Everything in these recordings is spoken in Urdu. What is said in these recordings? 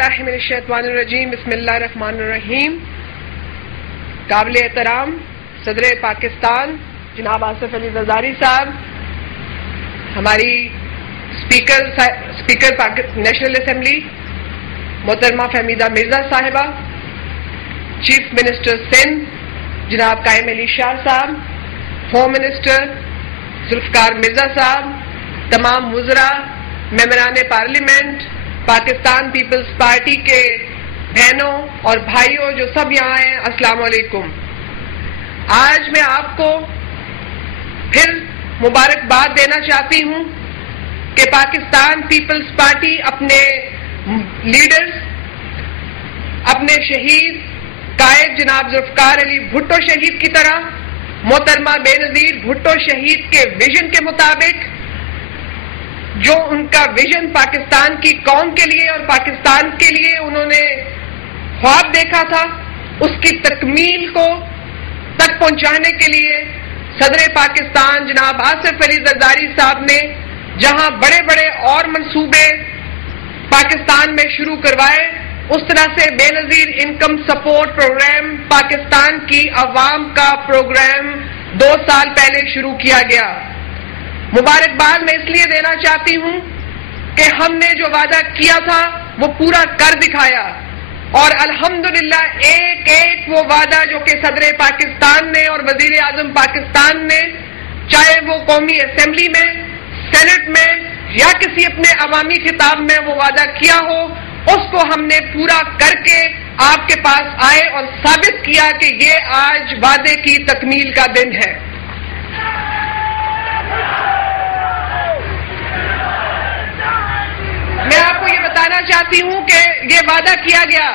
باللہ من الشیطان الرجیم بسم اللہ الرحمن الرحیم. قابل احترام صدر پاکستان جناب آصف علی زرداری صاحب، ہماری اسپیکر نیشنل اسمبلی محترمہ فہمیدہ مرزا صاحبہ، چیف منسٹر سندھ جناب قائم علی شاہ صاحب، ہوم منسٹر ذوالفقار مرزا صاحب، تمام وزراء، ممبران پارلیمنٹ، پاکستان پیپلز پارٹی کے بہنوں اور بھائیوں جو سب یہاں ہیں، السلام علیکم. آج میں آپ کو پھر مبارکباد دینا چاہتی ہوں کہ پاکستان پیپلز پارٹی اپنے لیڈرز، اپنے شہید قائد جناب ذوالفقار علی بھٹو شہید کی طرح محترمہ بے نظیر بھٹو شہید کے ویژن کے مطابق، جو ان کا ویژن پاکستان کی قوم کے لیے اور پاکستان کے لیے انہوں نے خواب دیکھا تھا، اس کی تکمیل کو تک پہنچانے کے لیے صدر پاکستان جناب آصف علی زرداری صاحب نے جہاں بڑے بڑے اور منصوبے پاکستان میں شروع کروائے، اس طرح سے بے نظیر انکم سپورٹ پروگرام پاکستان کی عوام کا پروگرام 2 سال پہلے شروع کیا گیا. مبارکباد میں اس لیے دینا چاہتی ہوں کہ ہم نے جو وعدہ کیا تھا وہ پورا کر دکھایا، اور الحمدللہ ایک ایک وہ وعدہ جو کہ صدر پاکستان نے اور وزیر اعظم پاکستان نے، چاہے وہ قومی اسمبلی میں، سینٹ میں یا کسی اپنے عوامی خطاب میں وہ وعدہ کیا ہو، اس کو ہم نے پورا کر کے آپ کے پاس آئے اور ثابت کیا کہ یہ آج وعدے کی تکمیل کا دن ہے. میں آپ کو یہ بتانا چاہتی ہوں کہ یہ وعدہ کیا گیا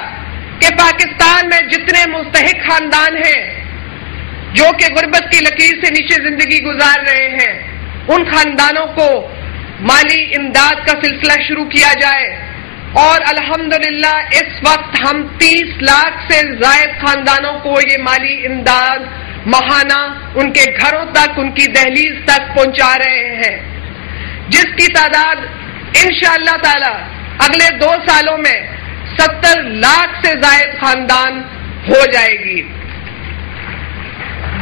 کہ پاکستان میں جتنے مستحق خاندان ہیں جو کہ غربت کی لکیر سے نیچے زندگی گزار رہے ہیں، ان خاندانوں کو مالی امداد کا سلسلہ شروع کیا جائے. اور الحمدللہ اس وقت ہم 30 لاکھ سے زائد خاندانوں کو یہ مالی امداد ماہانہ ان کے گھروں تک، ان کی دہلیز تک پہنچا رہے ہیں، جس کی تعداد انشاءاللہ تعالی اگلے 2 سالوں میں 70 لاکھ سے زائد خاندان ہو جائے گی.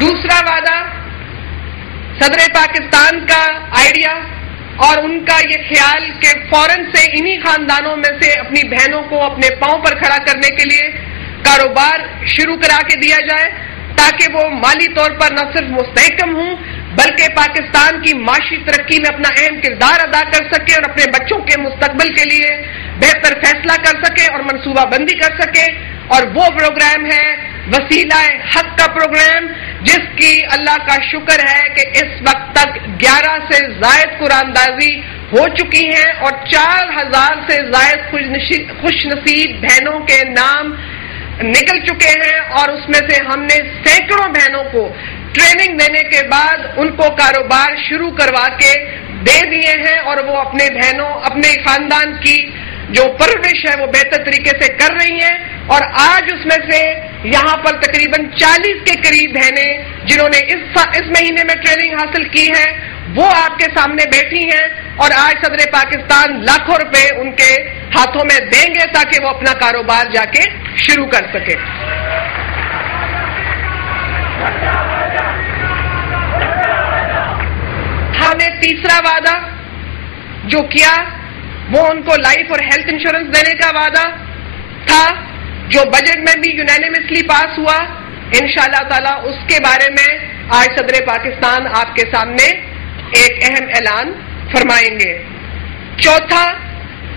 دوسرا وعدہ صدر پاکستان کا آئیڈیا اور ان کا یہ خیال کہ فوراً سے انہی خاندانوں میں سے اپنی بہنوں کو اپنے پاؤں پر کھڑا کرنے کے لیے کاروبار شروع کرا کے دیا جائے، تاکہ وہ مالی طور پر نہ صرف مستحکم ہوں بلکہ پاکستان کی معاشی ترقی میں اپنا اہم کردار ادا کر سکے اور اپنے بچوں کے مستقبل کے لیے بہتر فیصلہ کر سکے اور منصوبہ بندی کر سکے. اور وہ پروگرام ہے وسیلہ حق کا پروگرام، جس کی اللہ کا شکر ہے کہ اس وقت تک 11 سے زائد قرآن اندازی ہو چکی ہیں اور 4000 سے زائد خوش نصیب بہنوں کے نام نکل چکے ہیں، اور اس میں سے ہم نے سینکڑوں بہنوں کو ٹریننگ دینے کے بعد ان کو کاروبار شروع کروا کے دے دیے ہیں، اور وہ اپنے بہنوں، اپنے خاندان کی جو پرورش ہے وہ بہتر طریقے سے کر رہی ہیں. اور آج اس میں سے یہاں پر تقریباً 40 کے قریب بہنیں جنہوں نے اس مہینے میں ٹریننگ حاصل کی ہے، وہ آپ کے سامنے بیٹھی ہیں، اور آج صدر پاکستان لاکھوں روپے ان کے ہاتھوں میں دیں گے تاکہ وہ اپنا کاروبار جا کے شروع کر سکے. ہم نے تیسرا وعدہ جو کیا وہ ان کو لائف اور ہیلتھ انشورنس دینے کا وعدہ تھا، جو بجٹ میں بھی یونینیمسلی پاس ہوا. انشاءاللہ تعالی اس کے بارے میں آج صدر پاکستان آپ کے سامنے ایک اہم اعلان فرمائیں گے. چوتھا،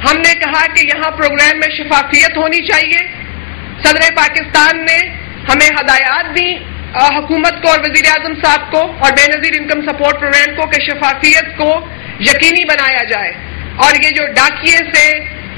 ہم نے کہا کہ یہاں پروگرام میں شفافیت ہونی چاہیے. صدر پاکستان نے ہمیں ہدایات دی حکومت کو اور وزیر اعظم صاحب کو اور بے نظیر انکم سپورٹ پروگرام کو کہ شفافیت کو یقینی بنایا جائے. اور یہ جو ڈاکیے سے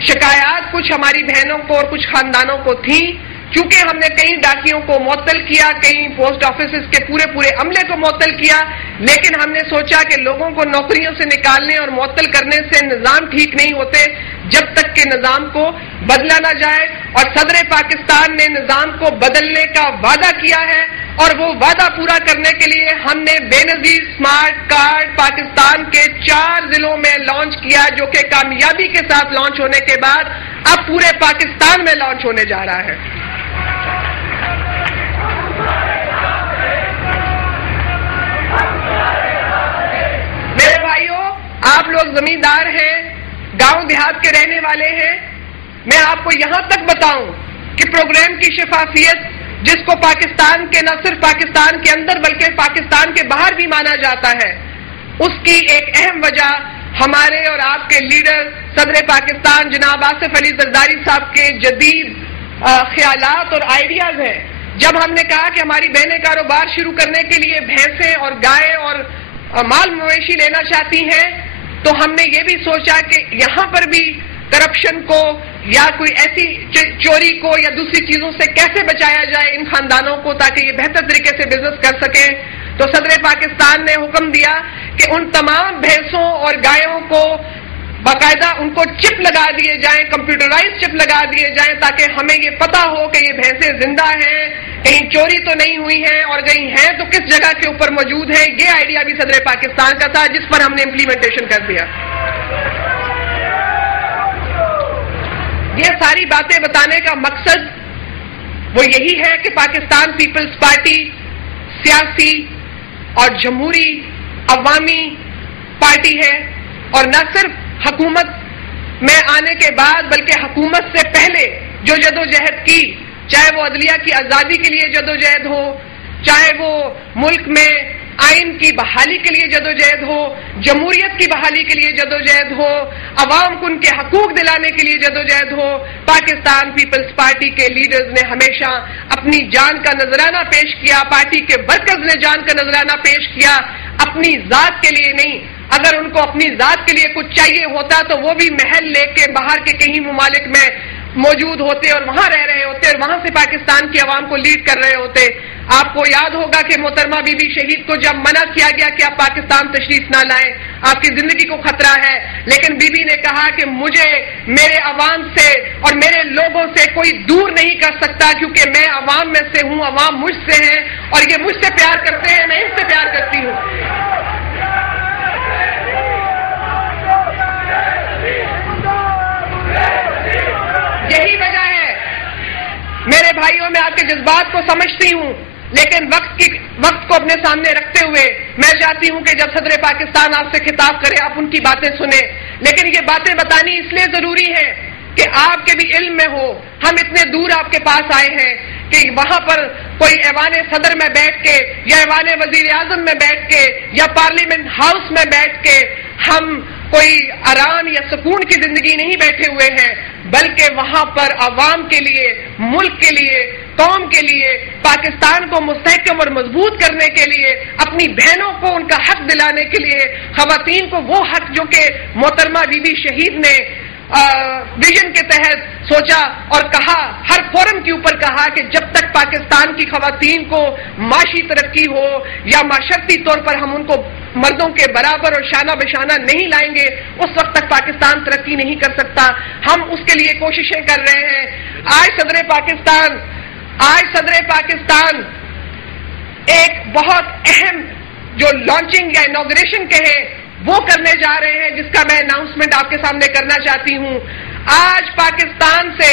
شکایات کچھ ہماری بہنوں کو اور کچھ خاندانوں کو تھیں، چونکہ ہم نے کئی ڈاکیوں کو معطل کیا، کئی پوسٹ آفیسز کے پورے عملے کو معطل کیا، لیکن ہم نے سوچا کہ لوگوں کو نوکریوں سے نکالنے اور معطل کرنے سے نظام ٹھیک نہیں ہوتے جب تک کہ نظام کو بدلا نہ جائے. اور صدر پاکستان نے نظام کو بدلنے کا وعدہ کیا ہے، اور وہ وعدہ پورا کرنے کے لیے ہم نے بے نظیر اسمارٹ کارڈ پاکستان کے 4 ضلعوں میں لانچ کیا، جو کہ کامیابی کے ساتھ لانچ ہونے کے بعد اب پورے پاکستان میں لانچ ہونے جا رہا ہے۔ میرے بھائیوں، آپ لوگ زمیندار ہیں، گاؤں دیہات کے رہنے والے ہیں، میں آپ کو یہاں تک بتاؤں کہ پروگرام کی شفافیت جس کو پاکستان کے نہ صرف پاکستان کے اندر بلکہ پاکستان کے باہر بھی مانا جاتا ہے، اس کی ایک اہم وجہ ہمارے اور آپ کے لیڈر صدر پاکستان جناب آصف علی زرداری صاحب کے جدید خیالات اور آئیڈیاز ہیں۔ جب ہم نے کہا کہ ہماری بہنیں کاروبار شروع کرنے کے لیے بھینسیں اور گائے اور مال مویشی لینا چاہتی ہیں، تو ہم نے یہ بھی سوچا کہ یہاں پر بھی کرپشن کو یا کوئی ایسی چوری کو یا دوسری چیزوں سے کیسے بچایا جائے ان خاندانوں کو تاکہ یہ بہتر طریقے سے بزنس کر سکیں۔ تو صدر پاکستان نے حکم دیا کہ ان تمام بھینسوں اور گایوں کو باقاعدہ ان کو چپ لگا دیے جائیں، کمپیوٹرائز چپ لگا دیے جائیں، تاکہ ہمیں یہ پتا ہو کہ یہ بھینسیں زندہ ہیں، کہیں چوری تو نہیں ہوئی ہیں، اور کہیں ہیں تو کس جگہ کے اوپر موجود ہیں۔ یہ آئیڈیا بھی صدر پاکستان کا تھا جس پر ہم نے امپلیمنٹیشن کر دیا۔ یہ ساری باتیں بتانے کا مقصد وہ یہی ہے کہ پاکستان پیپلز پارٹی سیاسی اور جمہوری عوامی پارٹی ہے، اور نہ صرف حکومت میں آنے کے بعد بلکہ حکومت سے پہلے جو جدوجہد کی، چاہے وہ عدلیہ کی آزادی کے لیے جدوجہد ہو، چاہے وہ ملک میں آئین کی بحالی کے لیے جدوجہد ہو، جمہوریت کی بحالی کے لیے جدوجہد ہو، عوام کو ان کے حقوق دلانے کے لیے جدوجہد ہو، پاکستان پیپلز پارٹی کے لیڈرز نے ہمیشہ اپنی جان کا نذرانہ پیش کیا، پارٹی کے ورکرز نے جان کا نذرانہ پیش کیا، اپنی ذات کے لیے نہیں۔ اگر ان کو اپنی ذات کے لیے کچھ چاہیے ہوتا تو وہ بھی محل لے کے باہر کے کہیں ممالک میں موجود ہوتے اور وہاں رہ رہے ہوتے اور وہاں سے پاکستان کی عوام کو لیڈ کر رہے ہوتے۔ آپ کو یاد ہوگا کہ محترمہ بی بی شہید کو جب منع کیا گیا کہ آپ پاکستان تشریف نہ لائیں، آپ کی زندگی کو خطرہ ہے، لیکن بی بی نے کہا کہ مجھے میرے عوام سے اور میرے لوگوں سے کوئی دور نہیں کر سکتا، کیونکہ میں عوام میں سے ہوں، عوام مجھ سے ہیں اور یہ مجھ سے پیار کرتے ہیں، میں ان سے پیار کرتی ہوں۔ یہی وجہ ہے میرے بھائیوں، میں آپ کے جذبات کو سمجھتی ہوں، لیکن وقت کو اپنے سامنے رکھتے ہوئے میں چاہتی ہوں کہ جب صدر پاکستان آپ سے خطاب کرے آپ ان کی باتیں سنیں، لیکن یہ باتیں بتانی اس لیے ضروری ہے کہ آپ کے بھی علم میں ہو۔ ہم اتنے دور آپ کے پاس آئے ہیں کہ وہاں پر کوئی ایوان صدر میں بیٹھ کے یا ایوان وزیر اعظم میں بیٹھ کے یا پارلیمنٹ ہاؤس میں بیٹھ کے ہم کوئی آرام یا سکون کی زندگی نہیں بیٹھے ہوئے ہیں، بلکہ وہاں پر عوام کے لیے، ملک کے لیے، قوم کے لیے، پاکستان کو مستحکم اور مضبوط کرنے کے لیے، اپنی بہنوں کو ان کا حق دلانے کے لیے، خواتین کو وہ حق جو کہ محترمہ بی بی شہید نے ویژن کے تحت سوچا اور کہا، ہر فورم کے اوپر کہا کہ جب تک پاکستان کی خواتین کو معاشی ترقی ہو یا معاشرتی طور پر ہم ان کو مردوں کے برابر اور شانہ بشانہ نہیں لائیں گے، اس وقت تک پاکستان ترقی نہیں کر سکتا۔ ہم اس کے لیے کوششیں کر رہے ہیں۔ آج صدر پاکستان ایک بہت اہم جو لانچنگ یا انوگریشن کہیں وہ کرنے جا رہے ہیں، جس کا میں اناؤنسمنٹ آپ کے سامنے کرنا چاہتی ہوں۔ آج پاکستان سے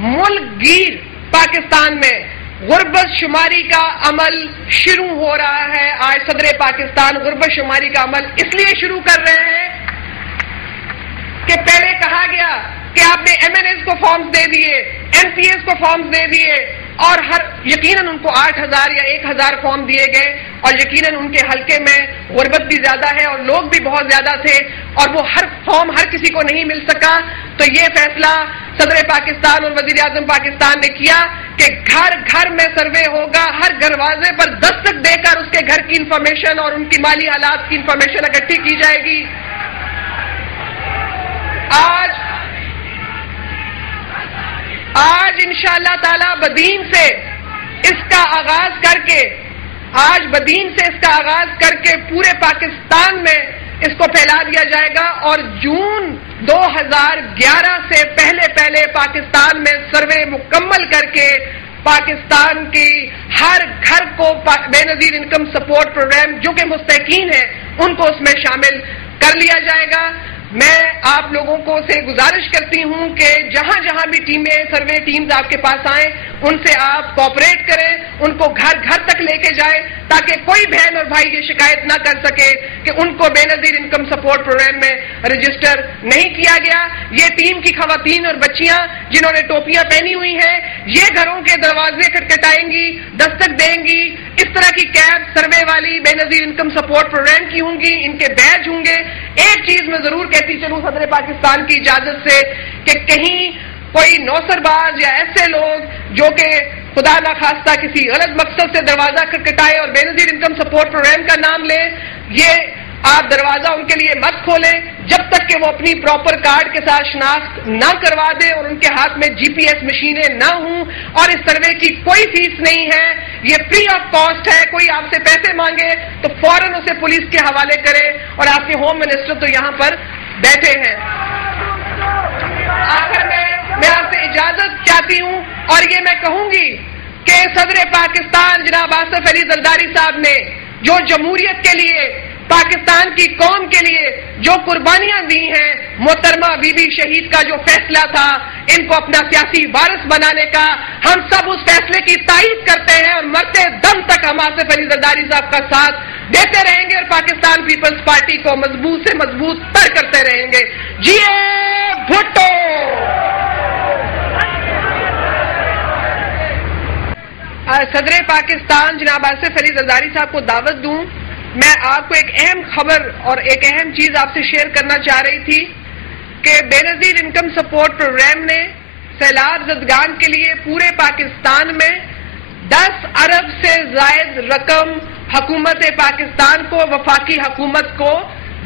ملک گیر پاکستان میں غربت شماری کا عمل شروع ہو رہا ہے۔ آج صدر پاکستان غربت شماری کا عمل اس لیے شروع کر رہے ہیں کہ پہلے کہا گیا کہ آپ نے ایم این ایز کو فارمز دے دیے، ایم پی ایز کو فارمز دے دیے، اور یقیناً ان کو 8,000 یا 1,000 فارم دیے گئے، اور یقیناً ان کے حلقے میں غربت بھی زیادہ ہے اور لوگ بھی بہت زیادہ تھے، اور وہ ہر فارم ہر کسی کو نہیں مل سکا۔ تو یہ فیصلہ صدر پاکستان اور وزیر اعظم پاکستان نے کیا کہ گھر گھر میں سروے ہوگا، ہر دروازے پر دستک دے کر اس کے گھر کی انفارمیشن اور ان کی مالی حالات کی انفارمیشن اکٹھی کی جائے گی۔ آج انشاءاللہ تعالی بدین سے اس کا آغاز کر کے پورے پاکستان میں اس کو پھیلا دیا جائے گا، اور جون 2011 سے پہلے پاکستان میں سروے مکمل کر کے پاکستان کی ہر گھر کو بے نظیر انکم سپورٹ پروگرام جو کہ مستحقین ہیں ان کو اس میں شامل کر لیا جائے گا۔ میں آپ لوگوں کو سے گزارش کرتی ہوں کہ جہاں جہاں بھی ٹیمیں سروے ٹیمز آپ کے پاس آئیں ان سے آپ کوآپریٹ کریں، ان کو گھر گھر تک لے کے جائیں تاکہ کوئی بہن اور بھائی یہ شکایت نہ کر سکے کہ ان کو بے نظیر انکم سپورٹ پروگرام میں رجسٹر نہیں کیا گیا۔ یہ ٹیم کی خواتین اور بچیاں جنہوں نے ٹوپیاں پہنی ہوئی ہیں یہ گھروں کے دروازے کھٹکھٹائیں گی، دستک دیں گی، اس طرح کی کیب سروے والی بے نظیر انکم سپورٹ پروگرام کی ہوں گی، ان کے بیج ہوں گے۔ ایک چیز میں ضرور کہتی چلوں صدر پاکستان کی اجازت سے کہ کہیں کوئی نوسر باز یا ایسے لوگ جو کہ خدا نخواستہ کسی غلط مقصد سے دروازہ کھٹکھٹائے اور بے نظیر انکم سپورٹ پروگرام کا نام لیں، یہ آپ دروازہ ان کے لیے مت کھولیں جب تک کہ وہ اپنی پراپر کارڈ کے ساتھ شناخت نہ کروا دیں اور ان کے ہاتھ میں جی پی ایس مشینیں نہ ہوں۔ اور اس سروے کی کوئی فیس نہیں ہے، یہ فری آف کاسٹ ہے۔ کوئی آپ سے پیسے مانگے تو فوراً اسے پولیس کے حوالے کرے، اور آپ کے ہوم منسٹر تو یہاں پر بیٹھے ہیں۔ آخر میں آپ سے اجازت چاہتی ہوں اور یہ میں کہوں گی کہ صدر پاکستان جناب آصف علی زرداری صاحب نے جو جمہوریت کے لیے، پاکستان کی قوم کے لیے جو قربانیاں دی ہیں، محترمہ بی بی شہید کا جو فیصلہ تھا ان کو اپنا سیاسی وارث بنانے کا، ہم سب اس فیصلے کی تائید کرتے ہیں اور مرتے دم تک ہم آصف علی زرداری صاحب کا ساتھ دیتے رہیں گے اور پاکستان پیپلز پارٹی کو مضبوط سے مضبوط تر کرتے رہیں گے۔ جیے بھٹو! صدر پاکستان جناب آصف علی زرداری صاحب کو دعوت دوں، میں آپ کو ایک اہم خبر اور ایک اہم چیز آپ سے شیئر کرنا چاہ رہی تھی کہ بے نظیر انکم سپورٹ پروگرام نے سیلاب زدگان کے لیے پورے پاکستان میں 10 ارب سے زائد رقم حکومت پاکستان کو، وفاقی حکومت کو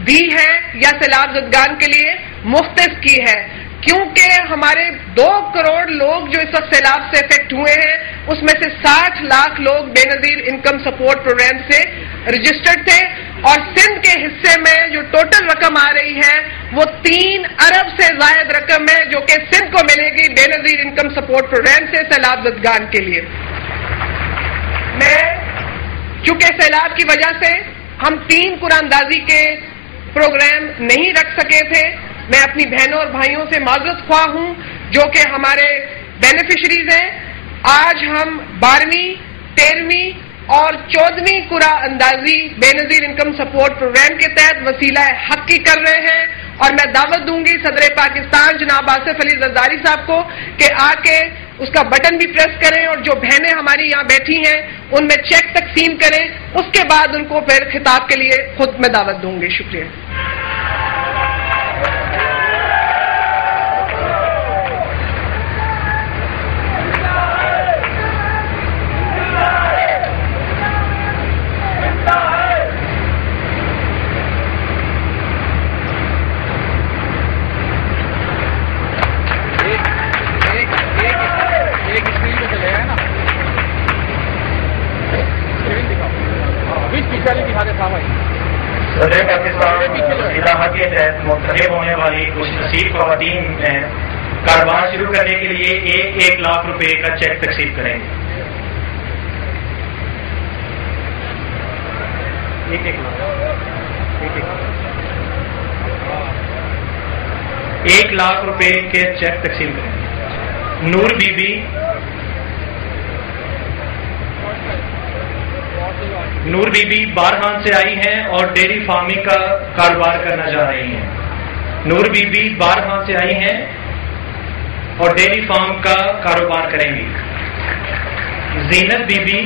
دی ہے یا سیلاب زدگان کے لیے مختص کی ہے، کیونکہ ہمارے 2 کروڑ لوگ جو اس وقت سیلاب سے افیکٹ ہوئے ہیں اس میں سے 60 لاکھ لوگ بے نظیر انکم سپورٹ پروگرام سے رجسٹرڈ تھے، اور سندھ کے حصے میں جو ٹوٹل رقم آ رہی ہے وہ 3 ارب سے زائد رقم ہے جو کہ سندھ کو ملے گی بے نظیر انکم سپورٹ پروگرام سے سیلاب زدگان کے لیے۔ میں چونکہ سیلاب کی وجہ سے ہم 3 قرآن اندازی کے پروگرام نہیں رکھ سکے تھے، میں اپنی بہنوں اور بھائیوں سے معذرت خواہ ہوں جو کہ ہمارے بینیفیشریز ہیں۔ آج ہم 12ویں، 13ویں اور 14ویں قرآن اندازی بے نظیر انکم سپورٹ پروگرام کے تحت وسیلہ حق کی کر رہے ہیں، اور میں دعوت دوں گی صدر پاکستان جناب آصف علی زرداری صاحب کو کہ آ کے اس کا بٹن بھی پریس کریں اور جو بہنیں ہماری یہاں بیٹھی ہیں ان میں چیک تقسیم کریں، اس کے بعد ان کو پھر خطاب کے لیے خود میں دعوت دوں گی۔ شکریہ۔ صدر پاکستان وسیلہ کے تحت منتخب ہونے والی خوش نصیب خواتین میں کاروبار شروع کرنے کے لیے 1 لاکھ روپے کا چیک تقسیم کریں گے۔ 1 لاکھ روپے کے چیک تقسیم کریں گے۔ نور بی بی بارہان سے آئی ہیں اور ڈیری فارمنگ کا کاروبار کرنا چاہ رہی ہیں۔ نور بی بی بارہان سے آئی ہیں اور ڈیری فارم کا کاروبار کریں گی۔ زینت بی بی